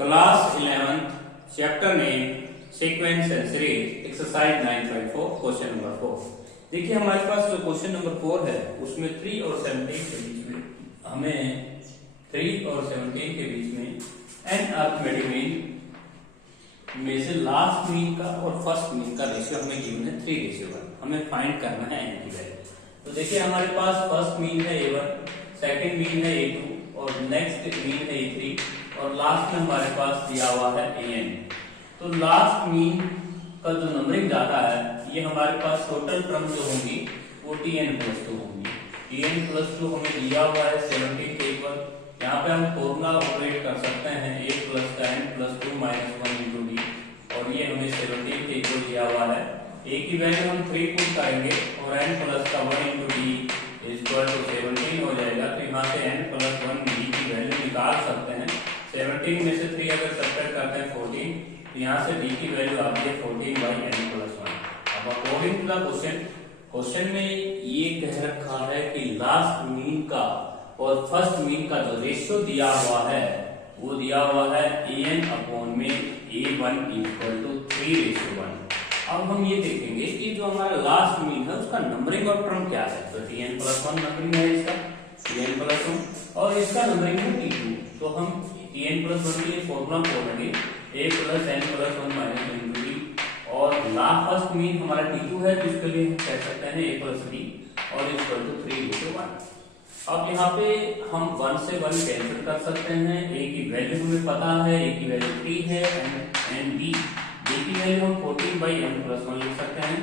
Class 11th chapter name sequence and series exercise 9.4 question number 4। देखिए हमारे पास जो question number 4 है उसमें 3 और 17 के बीच में हमें 3 और 17 के बीच में एन अरिथमेटिक मीन में से लास्ट मीन का और फर्स्ट मीन का रेशियो हमें गिवन है 3:1। हमें फाइंड करना है एन की वैल्यू। तो देखिए हमारे पास फर्स्ट मीन है a1, सेकंड मीन है a2 और नेक्स्ट मीन है a3 और लास्ट में हमारे पास दिया हुआ है an। तो लास्ट मीन का जो नंबरिंग ज्यादा है ये हमारे पास टोटल टर्म जो होंगी वो tn+2 होंगी। tn+2 हमें दिया हुआ है 17 के इक्वल। यहाँ पे हम फॉर्मूला ऑपरेट कर सकते हैं a प्लस का n+2 - 1 × d और ये हमें 17 के इक्वल दिया हुआ है। a की वैल्यू हम 3 पुट करेंगे और n प्लस का 1 × d इक्वल टू 17 हो जाएगा। तो यहाँ से n+1 d की वैल्यू निकाल सकते हैं। 17 में से 3 अगर सब्ट्रैक्ट करते हैं 14, तो यहाँ से d की वैल्यू आती है 14/n+1। अब अकॉर्डिंग टू द क्वेश्चन में ये कह रखा है कि लास्ट मीन का और फर्स्ट मीन का जो रेशियो दिया हुआ है वो दिया हुआ है an/a1 = 3:1। अब हम ये देखेंगे कि जो हमारा लास्ट मीन है उसका नंबरिंग और टर्म क्या है। तो tn+1 नंबरिंग है इसका, tn+1 और इसका नंबरिंग है t2। तो हम tn+1 के लिए फॉर्मूला बोलेंगे a + n+1 - 1 × d और लास्ट फर्स्ट मीन हमारा t2 है तो इसके लिए हम कह सकते हैं a + d और इक्वल टू 3:1। अब यहाँ पे हम 1 से 1 कैंसिल कर सकते हैं। a की वैल्यू हमें पता है, a की वैल्यू 3 है एंड d की वैल्यू हम 14/n+1 लिख सकते हैं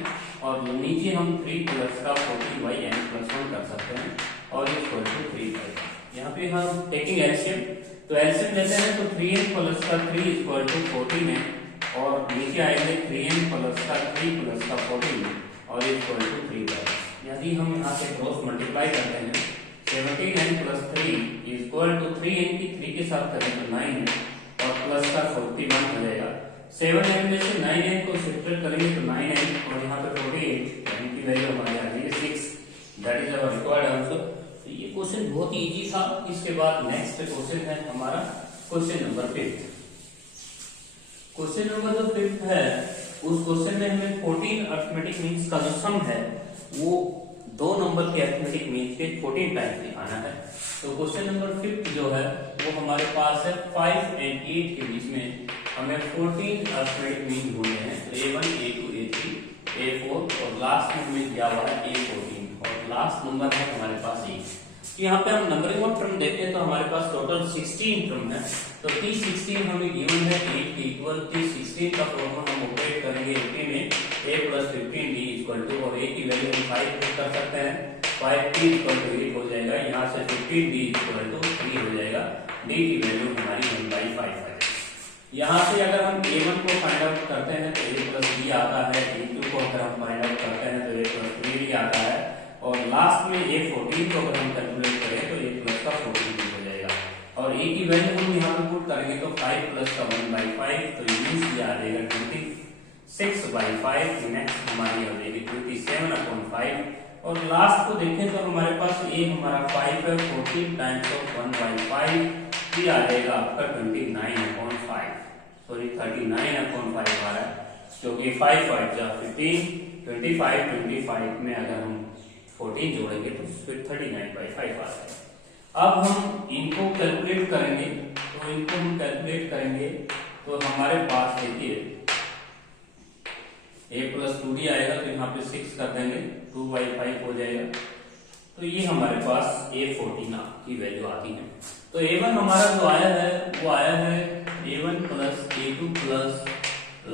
और नीचे हम 3 प्लस का 14/n+1 कर सकते हैं और इक्वल टू 3/1। यहाँ पे हम टेकिंग एलसीएम, तो एलसीएम लेते हैं तो 3n प्लस का 3 इक्वल टू 14 है और नीचे आएंगे 3n प्लस का 3 प्लस का 14 और इक्वल टू 3/1। यदि हम यहाँ से क्रॉस मल्टीप्लाई करते हैं 17n + 3 इक्वल टू 3n की 3 के साथ करें तो 9 है और प्लस का 41 हो जाएगा। 7n में से 9n को सब्ट्रैक्ट करेंगे तो 9n और यहाँ पे 48 n की वैल्यू हमारी आ जाएगी 6। That is our required answer. तो ये क्वेश्चन बहुत ही इजी था। इसके बाद नेक्स्ट क्वेश्चन है हमारा क्वेश्चन नंबर 5। क्वेश्चन नंबर जो 5 है उस क्वेश्चन में हमें 14 अरिथमेटिक मीन्स का जो सम है वो 2 नंबर के अरिथमेटिक मीन्स के 14 टाइम्स दिखाना है। तो क्वेश्चन नंबर 5 जो है वो हमारे पास है 5 और 8 के बीच में हमें 14 अरिथमेटिक मीन ढूंढने हैं। a1 a2 a3 a4 और लास्ट में हमें दिया हुआ है a14 और लास्ट नंबर है हमारे पास a। यहाँ पे हम नंबरिंग ऑफ टर्म देखते हैं तो हमारे पास टोटल 16 टर्म है। तो t16 हमें गिवन है 8 के इक्वल। t16 का फॉर्मूला हम ऑपरेट करेंगे 80 में a + 15d इक्वल टू और a की वैल्यू हम 5 पुट कर सकते हैं 5t इक्वल टू 8 हो जाएगा। यहाँ से 15d इक्वल टू 3 हो जाएगा। d की वैल्यू हमारी 1/5 है। यहाँ से अगर हम a1 को फाइंड आउट करते हैं तो a + b आता है, a2 को अगर हम फाइंड आउट करते हैं तो a + b आता है और लास्ट में a14 को अगर हम कैलकुलेट करें तो a प्लस का 14 हो जाएगा और a की वैल्यू हम यहाँ पे पुट करेंगे तो 5 प्लस का 1/5 तो ये आ जाएगा 26/5। नेक्स्ट हमारी हो जाएगी 27/5 और लास्ट को देखें तो हमारे पास a हमारा 5 है 14 टाइम्स ऑफ 1/5 ये आ जाएगा आपका 29/5 सॉरी 39/5 आ रहा है क्योंकि 5 5 जा 15 25 में अगर हम 14 जोड़ेंगे तो फिर 39/5 आ जाएगा। अब हम इनको कैलकुलेट करेंगे तो इनको हम कैलकुलेट करेंगे तो हमारे पास देखिए a + 2d आएगा तो यहाँ पे 6 कर देंगे 2/5 हो जाएगा। तो ये हमारे पास a14 की वैल्यू आती है। तो a1 हमारा जो आया है वो आया है a1 + a2 प्लस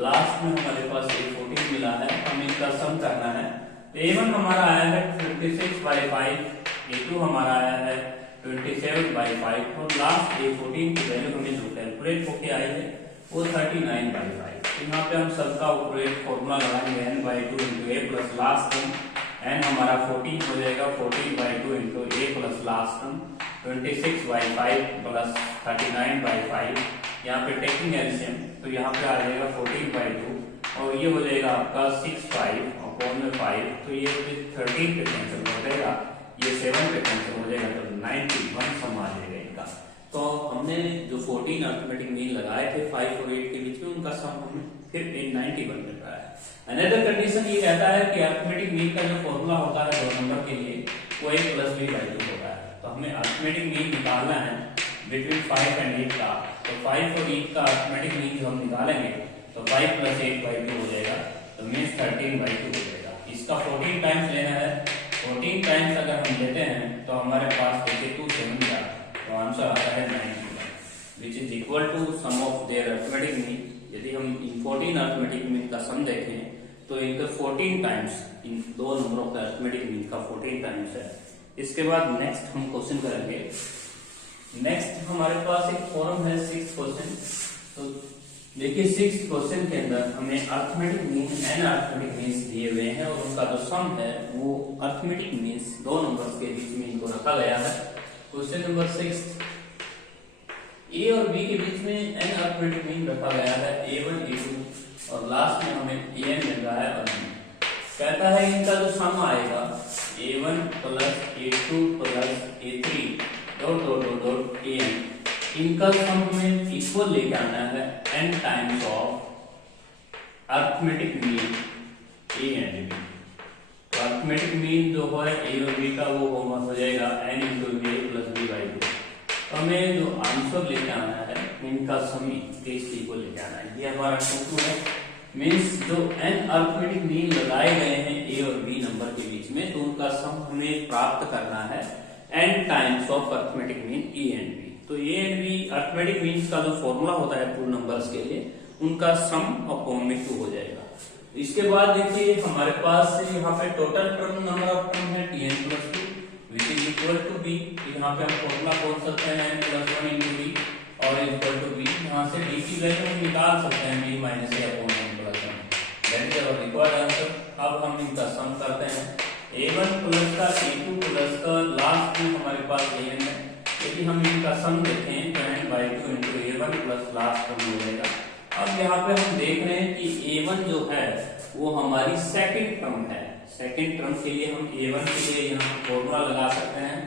लास्ट में हमारे पास a14 मिला है। हम इनका सम करना है। तो a1 हमारा आया है 26/5, a2 हमारा आया है 27/5 और लास्ट a14 की वैल्यू हमें जो कैलकुलेट होके आई है वो 39/5। यहाँ पे हम सबका ऑपरेट फॉर्मूला लगाएंगे n/2 × a plus last term n हमारा 14 हो जाएगा 14/2 × a plus last term 26/5 plus 39/5। यहाँ पे टेकिंग एलसीएम तो यहाँ पे आ जाएगा 14/2 और ये हो जाएगा आपका 6/5 तो ये 13 पे कैंसिल हो जाएगा, ये 7 पे कैंसिल हो जाएगा तो 91 सम आ जाएगा इनका। तो हमने जो 14 अर्थमेटिक मीन लगाए थे 5 और 8 के बीच में, उनका सम हमें फिर 891 मिल रहा है। अनदर कंडीशन ये रहता है कि अर्थमेटिक मीन का जो फॉर्मूला होता है दो नंबर के लिए वो a प्लस b बाई 2 होता है। तो हमें अर्थमेटिक मीन निकालना है बिटवीन 5 एंड 8 का। तो 5 और 8 का अर्थमेटिक मीन जो हम निकालेंगे तो 5 प्लस 8 बाई 2 हो जाएगा, तो मीन्स 13 बाई 2 हो जाएगा। इसका 14 टाइम्स लेना है। 14 टाइम्स अगर हम लेते हैं तो हमारे पास देखिए 2 7 का, तो आंसर आता है 91 which is equal to sum of their arithmetic mean. यदि हम इन 14 अर्थमेटिक मीन का सम देखें तो इनका 14 टाइम्स, इन दो नंबरों का अर्थमेटिक मीन का 14 टाइम्स है। इसके बाद नेक्स्ट हम क्वेश्चन करेंगे। नेक्स्ट हमारे पास एक फॉर्म है 6th क्वेश्चन। तो देखिए 6th क्वेश्चन के अंदर हमें arithmetic mean and arithmetic means दिए हुए हैं और उनका जो सम है वो अर्थमेटिक मीन्स दो नंबर्स के बीच में इनको रखा गया है। क्वेश्चन नंबर 6, ए और बी के बीच में एन अर्थमेटिक मीन रखा गया है a1 a2 और लास्ट में हमें an मिल रहा है और कहता है इनका जो सम आएगा a1 plus a2 plus a3 dot dot dot dot an, इनका सम हमें इक्वल लेके आना है n times of arithmetic mean a and b। तो अर्थमेटिक मीन जो है a और b का वो हो जाएगा n into a plus b by 2। हमें जो आंसर लेके आना है इनका सम इक्वल लेके आना है। ये हमारा टू है। मीन्स जो n अर्थमेटिक मीन लगाए गए हैं a और b नंबर के बीच में, तो उनका सम हमें प्राप्त करना है n times of arithmetic mean a and b। तो a and b arithmetic means का जो फॉर्मूला होता है पूर्ण नंबर्स के लिए, उनका सम अपॉन में 2 हो जाएगा। इसके बाद देखिए हमारे पास यहाँ पे total term number of term है tn plus 2 which is equal to b। यहाँ पे हम फॉर्मूला बोल सकते हैं n प्लस 1 इंटू b और इक्वल टू b। यहाँ से d की वैल्यू हम निकाल सकते हैं b minus a upon n plus 1। That is our required answer. अब हम इनका सम करते हैं a1 प्लस का a2 प्लस का लास्ट में हमारे पास an है। यदि हम इनका सम देखें तो n by 2 into a1 plus last term हो जाएगा। अब यहाँ पे हम देख रहे हैं कि a1 जो है वो हमारी सेकंड टर्म है। सेकंड टर्म के लिए हम a1 के लिए यहाँ फॉर्मूला लगा सकते हैं।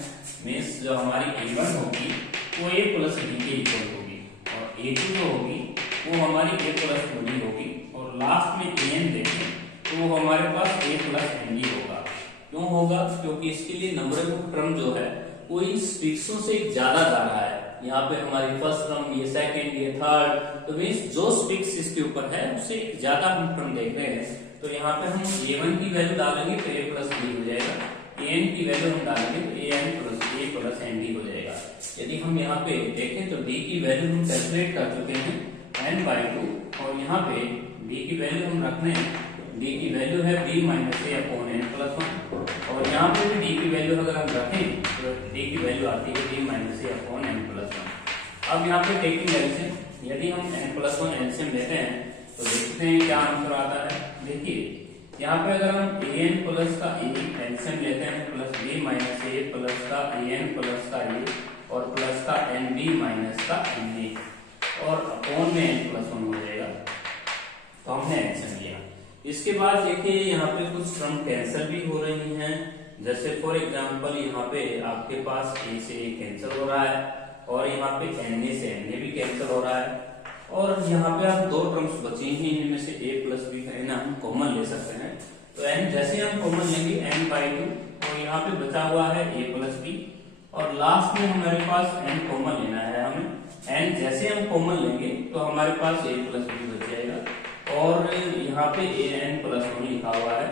मीन्स जो हमारी a1 होगी वो a प्लस b के इक्वल होगी और a2 जो होगी वो हमारी a प्लस b होगी और लास्ट में an देखें तो वो हमारे पास a प्लस b होगा। क्यों होगा? क्योंकि इसके लिए नंबर ऑफ टर्म जो है वो इन स्पिक्सों से ज्यादा जा रहा है। यहाँ पे हमारी फर्स्ट टर्म, ये सेकंड, ये थर्ड, तो मीन्स जो स्पिक्स इसके ऊपर है उससे ज्यादा हम टर्म देख रहे हैं। तो यहाँ पे हम a1 की वैल्यू डालेंगे तो a प्लस b हो जाएगा, an की वैल्यू हम डालेंगे तो an plus a plus nd हो जाएगा। यदि हम यहाँ पे देखें तो d की वैल्यू हम कैलकुलेट कर चुके हैं n बाई 2 और यहाँ पे d की वैल्यू हम रखने हैं, d की वैल्यू है b minus a upon n plus 1 और यहाँ पे भी d की वैल्यू अगर हम रखें तो d की वैल्यू आती है b minus a upon n plus 1। अब यहाँ पे टेकिंग एलसीएम, यदि हम n प्लस 1 एलसीएम लेते हैं तो देखते हैं क्या आंसर आता है। देखिए यहाँ पे अगर हम an प्लस का a एलसीएम लेते हैं plus b minus a plus का an प्लस का a और प्लस का nb माइनस का na और अपॉन में n प्लस 1 हो जाएगा। तो हमने एलसीएम लिया। इसके बाद देखिए यहाँ पे कुछ टर्म कैंसिल भी हो रही हैं। जैसे फॉर एग्जांपल यहाँ पे आपके पास a से a कैंसिल हो रहा है और यहाँ पे na से na भी कैंसिल हो रहा है और यहाँ पे आप दो टर्म्स बची हैं, इनमें से a प्लस b का ना हम कॉमन ले सकते हैं। तो n जैसे हम कॉमन लेंगे n बाई 2 और यहाँ पे बचा हुआ है a प्लस b और लास्ट में हमारे पास n कॉमन लेना है हमें। n जैसे हम कॉमन लेंगे तो हमारे पास a प्लस b बच जाएगा और यहाँ पे an प्लस 1 लिखा हुआ है,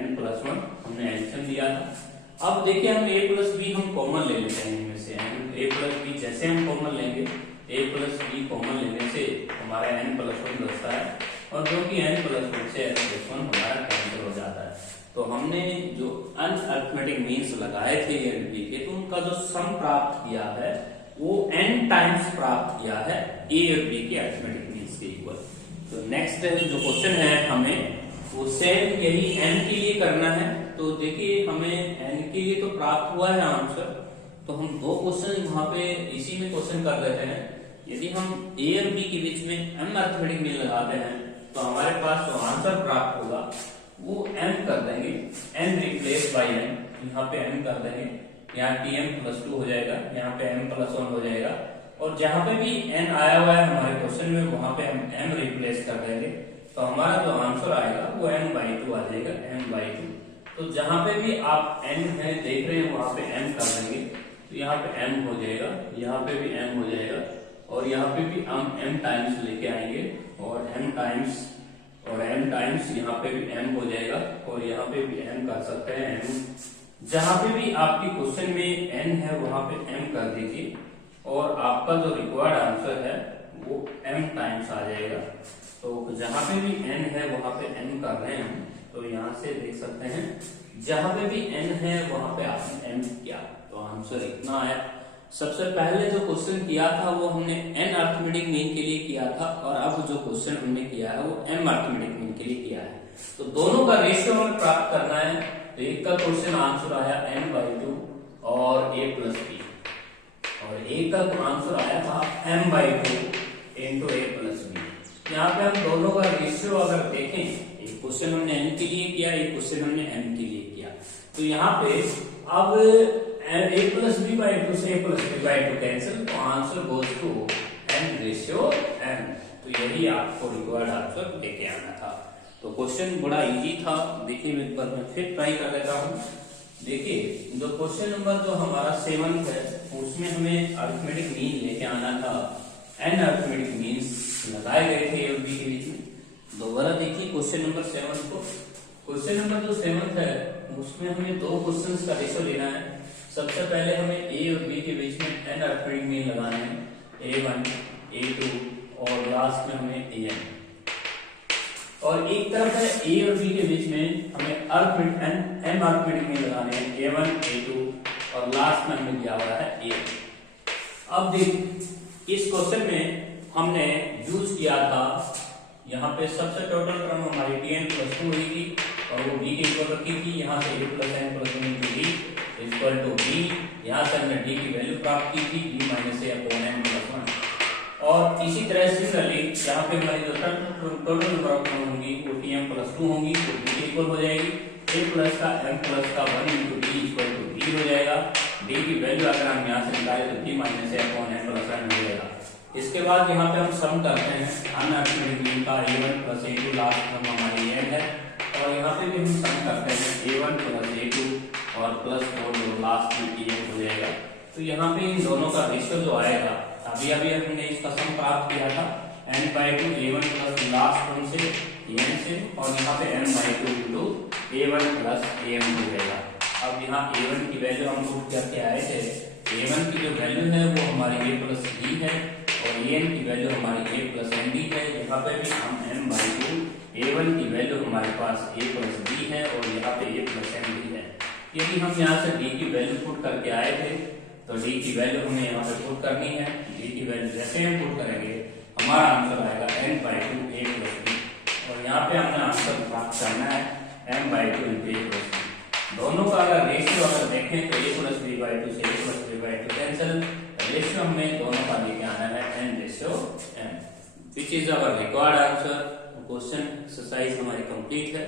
n प्लस 1 हमने एलसीएम दिया था। अब देखिए हम a प्लस b हम कॉमन ले लेते हैं इनमें से a प्लस b जैसे हम कॉमन लेंगे a प्लस b कॉमन लेने से हमारा n प्लस 1 बचता है और जो कि n प्लस 1 से n प्लस 1 हमारा कैंसिल हो जाता है। तो हमने जो अनअर्थमेटिक मीन्स लगाए थे a और b के, तो उनका जो सम प्राप्त किया है वो n टाइम्स प्राप्त किया है a और b के अर्थमेटिक मीन्स के इक्वल। तो नेक्स्ट जो क्वेश्चन है हमें वो सेम यही n के लिए करना है। तो देखिए हमें n के लिए तो प्राप्त हुआ है आंसर, तो हम दो क्वेश्चन वहां पे इसी में क्वेश्चन कर लेते हैं। यदि हम a और b के बीच में m अर्थमेटिक मीन लगाते हैं तो हमारे पास जो आंसर प्राप्त होगा वो m कर देंगे, n रिप्लेस बाय n, यहाँ पे m कर देंगे, यहाँ tm प्लस 2 हो जाएगा, यहाँ पे m प्लस 1 हो जाएगा और जहां पे भी n आया हुआ है हमारे क्वेश्चन में वहां पे हम m रिप्लेस कर देंगे, तो हमारा जो आंसर आएगा वो m/2 आ जाएगा, m/2। तो जहां पे भी आप n है देख रहे हैं वहां पे m कर देंगे, तो यहाँ पे m हो जाएगा, यहाँ पे भी m हो जाएगा, और यहाँ पे भी हम m टाइम्स लेके आएंगे, और m टाइम्स यहाँ पे भी m हो जाएगा, और यहाँ पे भी m कर सकते हैं m। जहां पे भी आपकी क्वेश्चन में n है वहां पे m कर दीजिए, और आपका जो रिक्वायर्ड आंसर है वो m टाइम्स आ जाएगा। तो जहां पे भी n है वहां पे m कर रहे हैं हम, तो यहाँ से देख सकते हैं जहां पे भी n है वहां पे आपने m किया, तो आंसर इतना है। सबसे पहले जो क्वेश्चन किया था वो हमने n अरिथमेटिक मीन के लिए किया था, और अब जो क्वेश्चन हमने किया है वो m अरिथमेटिक मीन के लिए किया है। तो दोनों का रेशियो हमें प्राप्त करना है। तो एक का क्वेश्चन आंसर आया n/2 और a + b, और एक का आंसर आया था m/2 × a + b। यहाँ पे हम दोनों का रेशियो अगर देखें, एक क्वेश्चन हमने n के लिए किया, एक क्वेश्चन हमने m के लिए किया, तो यहाँ पे अब a + b/2 से a + b/2 कैंसिल, तो आंसर गोज टू n/m। तो यही आपको रिक्वायर्ड आंसर लेके आना था। तो क्वेश्चन बड़ा इजी था। देखिए एक बार मैं फिर ट्राई कर लेता हूँ। देखिए जो क्वेश्चन नंबर जो हमारा 7 है उसमें हमें अरिथमेटिक मीन लेके आना था। n अरिथमेटिक मीन्स लगाए गए थे a और b के बीच में। दोबारा देखिए क्वेश्चन नंबर 7 को। क्वेश्चन नंबर जो 7 है उसमें हमें दो क्वेश्चंस का रेशियो लेना है। सबसे पहले हमें a और b के बीच में n अरिथमेटिक मीन लगाने हैं, a1 a2 और लास्ट में हमें an। और एक तरफ है a और b के बीच में हमें m अरिथमेटिक मीन लगाने हैं, a1 a2 और लास्ट में हमें दिया हुआ है an। अब देख इस क्वेश्चन में हमने यूज किया था, यहाँ पे सबसे टोटल टर्म हमारी tn + 2 हुई थी और वो b के इक्वल रखी थी। यहाँ से a + n + 1 × d = b। यहाँ से हमने d की वैल्यू प्राप्त की थी, d - a/n + 1। और इसी तरह सिमिलरली यहाँ पे हमारी जो टोटल नंबर ऑफ टर्म होंगी वो tm + 2 होंगी, तो b के इक्वल हो जाएगी। a + का m + का 1 × d = b हो जाएगा। d की वैल्यू अगर हम यहाँ से निकालें तो d - a/n + 1 हो जाएगा। इसके बाद यहाँ पे हम सम करते हैं अनअरिथमेटिक मीन का, a1 + a2 लास्ट टर्म हमारी n है, और यहाँ पे भी हम सम करते हैं a1 + a2 और +4 जो लास्ट में an हो जाएगा। तो यहाँ पे इन दोनों का रेशियो जो आएगा, अभी हमने इसका सम प्राप्त किया था n/2 a1 + लास्ट टर्म से n से, और यहाँ पे m/2 × a1 + am हो जाएगा। अब यहाँ a1 की वैल्यू हम पुट करके आए थे, a1 की जो वैल्यू है वो हमारी a + b है, और an की वैल्यू हमारी a + mb है। यहाँ पे भी हम m/2 a1 की वैल्यू हमारे पास a + b है, और यहाँ पे a + mb है। यदि हम यहाँ से d की वैल्यू पुट करके आए थे, तो d की वैल्यू हमें यहाँ पे पुट करनी है। d की वैल्यू जैसे हम पुट करेंगे हमारा आंसर आएगा n/2 a + b, और यहाँ पे हमने आंसर प्राप्त करना है m/2 × a + b। दोनों का अगर रेशियो अगर देखें तो a + b/2 से a + b/2 कैंसिल, रेशियो हमें दोनों का लेके आना है n/m, which is our required answer. Question exercise हमारी कंप्लीट है।